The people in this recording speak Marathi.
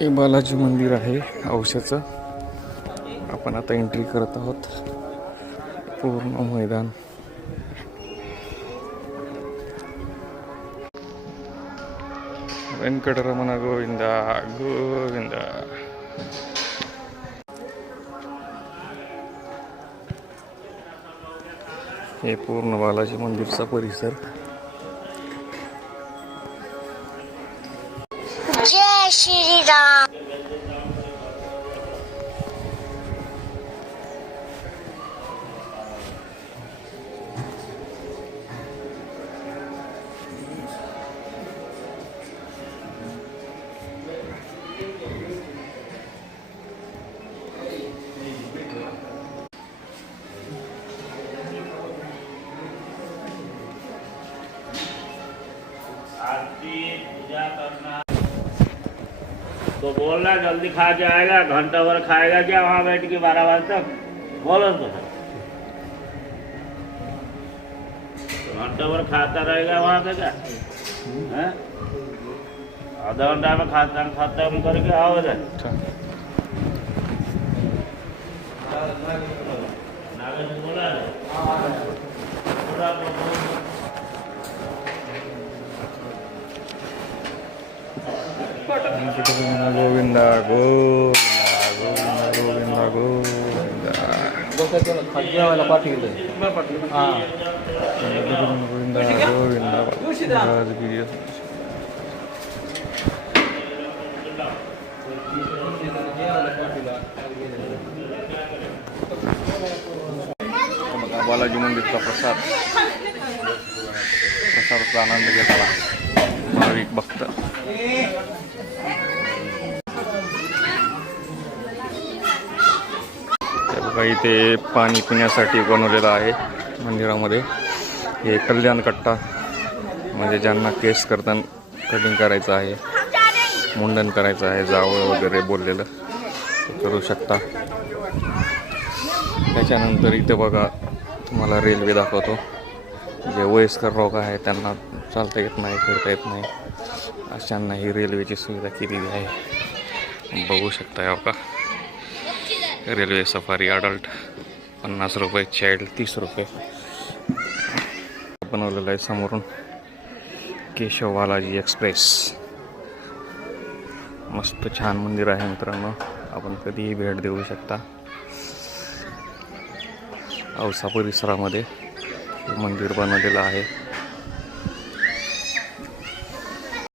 हे बालाजी मंदिर आहे औषधाचं. आपण आता एंट्री करत आहोत. पूर्ण मैदान. वेंकटरमण गोविंदा गोविंदा. हे पूर्ण बालाजी मंदिरचा परिसर. जय श्री राम. तो बोल रहा जल्दी खा जाएगा, घंटा भर खाएगा क्या वहाँ बैठ के 12 बजे तक? बोलो तो घंटा भर खाता रहेगा वहाँ पे क्या? आधा घंटा में खत्म करके आओ इधर. गोविंदा गोविंदा गोविंदा गोविंदा खाद्यवाला पाठवलं. हां गोविंदा गोविंदा. बालाजी मंदिरचा प्रसादाचा आनंद घेतला भाविक भक्त. इथे पाणी पिण्यासाठी बनवलेलं आहे मंदिरामध्ये. हे कल्याण कट्टा, म्हणजे ज्यांना केस कटिंग करायचं आहे, मुंडन करायचं आहे, जावळ वगैरे बोललेलं ते करू शकता. त्याच्यानंतर इथे बघा तुम्हाला रेल्वे दाखवतो. जे वयस्कर लोक आहे त्यांना चालता येत नाही, फिरता येत नाही, अशांना ही रेल्वेची सुविधा केलेली आहे. बघू शकता हो का. रेल्वे सफारी अडल्ट 50 रुपये, चाइल्ड 30 रुपये. बनवलेलं आहे समोरून केशव बालाजी एक्सप्रेस. मस्त छान मंदिर आहे मित्रांनो, आपण कधीही भेट देऊ शकता. औसा परिसरामध्ये मंदिर बनवलेलं आहे.